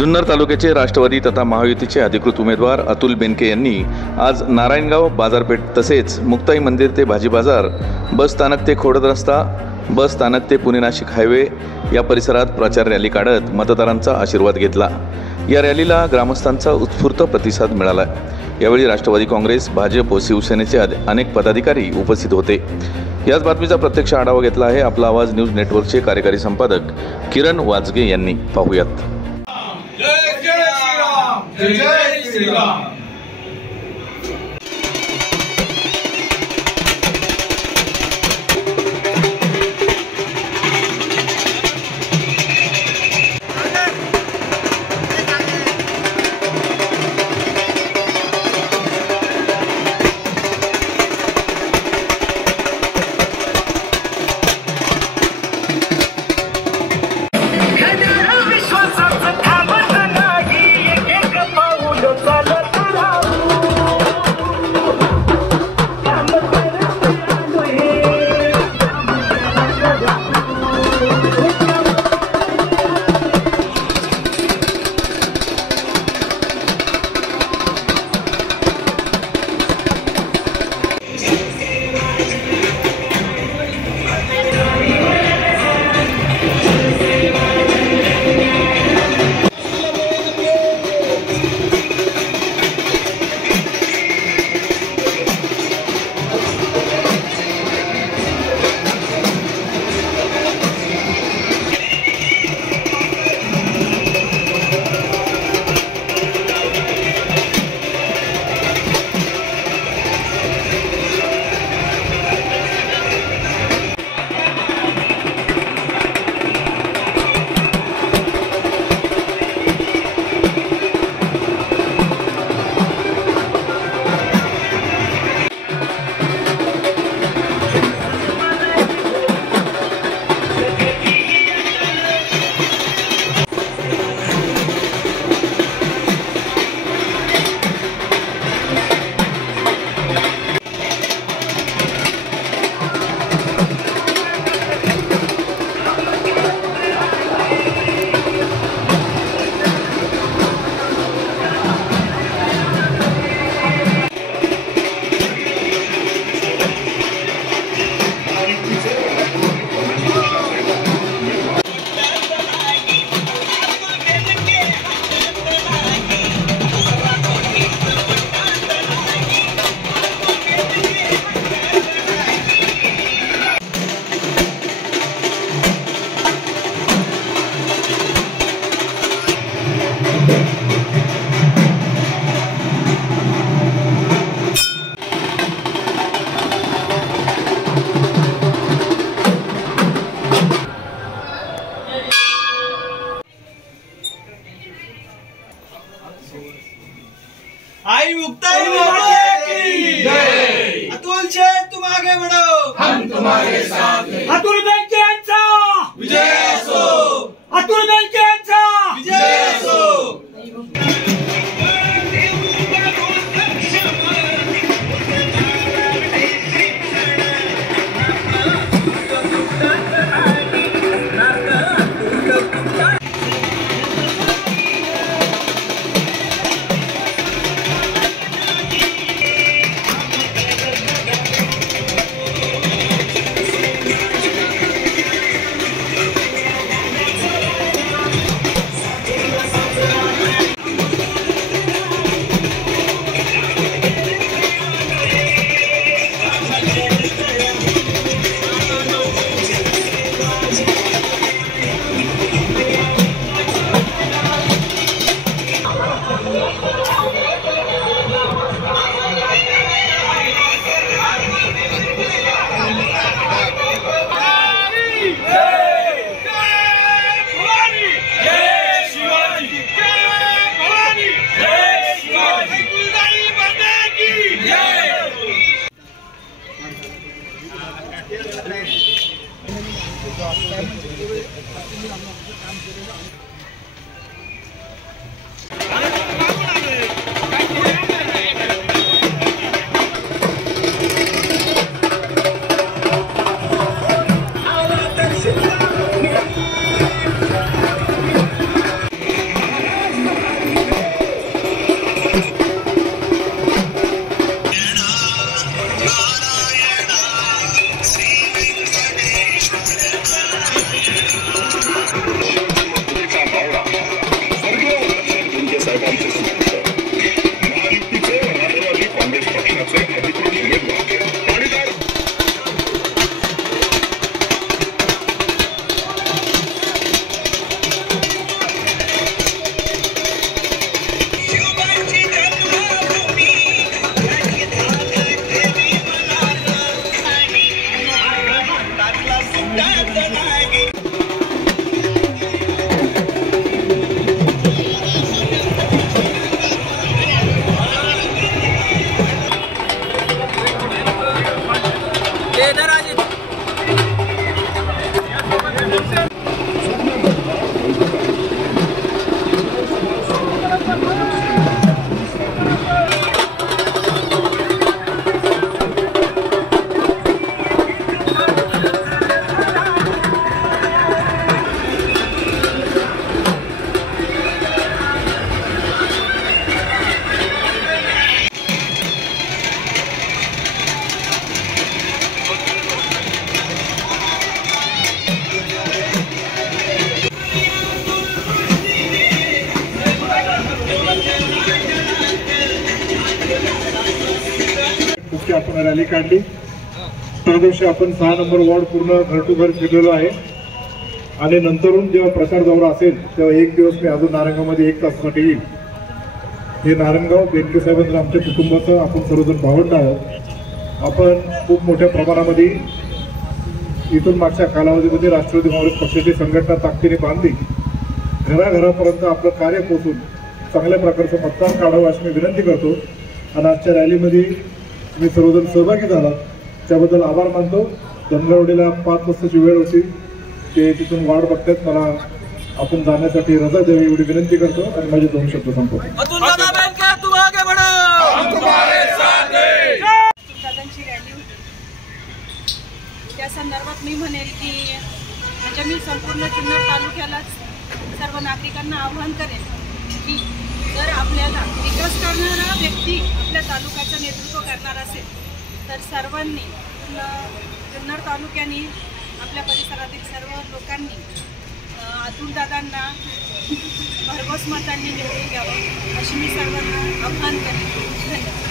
जुन्नर तालुक्याचे राष्ट्रवादी तथा महायुतीचे अधिकृत उमेदवार अतुल बेनके यांनी आज नारायणगाव बाजारपेठ तसेच मुक्ताई मंदिर ते भाजी बाजार, बस स्थानक ते खोडद रस्ता, बस स्थानक ते पुणे नाशिक हायवे या परिसरात प्रचार रॅली काढत मतदारांचा आशीर्वाद घेतला। या रॅलीला ग्रामस्थांचा उत्स्फूर्त प्रतिसाद मिळाला। यावेळी राष्ट्रवादी काँग्रेस, भाजप व शिवसेनेचे अनेक पदाधिकारी उपस्थित होते। याच बातमीचा प्रत्यक्ष आढावा घेतला आहे आपला आवाज न्यूज नेटवर्कचे कार्यकारी संपादक किरण वाजगे यांनी। पाहूयात। जय जय श्रीराम, जय जय श्रीराम। आई मुक्ताई माता की जय। अतुल शेठ तुम आगे बढ़ो, हम तुम्हारे साथ हैं। अतुल बेनके यांचा विजय असो, अतुल बेनके यांचा विजय असो। ममतेचा बावडा स्वर्गीय वल्लभशाह बेनके साहेबांचे सुपुत्र महायुतीचे राष्ट्रवादी काँग्रेस पक्षाचे अधिकृत उमेदवार पाणीदार आपण रॅली काढली। त्या दिवशी आपण 6 नंबर वॉर्ड पूर्ण घर टू घर फिरलेलो आहे आणि नंतरून जेव्हा प्रचार दौरा असेल तेव्हा एक दिवस मी अजून नारायणगावमध्ये 1 तासासाठी येईल। हे नारायणगाव बेनके साहेबांचं आमच्या कुटुंबाचं आपण सर्वजण भावंड आहोत। आपण खूप मोठ्या प्रमाणामध्ये इथून मागच्या कालावधीमध्ये राष्ट्रवादी काँग्रेस पक्षाची संघटना ताकदीने बांधली, घराघरापर्यंत आपलं कार्य पोहोचून चांगल्या प्रकारचं मतदान काढावं अशी मी विनंती करतो। आणि आजच्या रॅलीमध्ये मी सर्वजण सहभागी झाला त्याबद्दल आभार मानतो। धनगरवाडीला 5 वाजताची वेळ होती, ते तिथून वाट बघतात, मला आपण जाण्यासाठी रजा द्यावी एवढी विनंती करतो आणि माझे 2 शब्द संपवतो। दादांची रॅली होती त्या संदर्भात मी म्हणेल की म्हणजे मी संपूर्ण जुन्नर तालुक्याला सर्व नागरिकांना आवाहन करेन की जर आपल्याला विकास करणारा व्यक्ती आपल्या तालुक्याचं नेतृत्व करणार असेल तर सर्वांनी जुन्नर तालुक्याने आपल्या परिसरातील सर्व लोकांनी अतुलदादांना भरघोस मतांनी निवडून द्यावं अशी मी सर्वांना आवाहन करेन। धन्यवाद।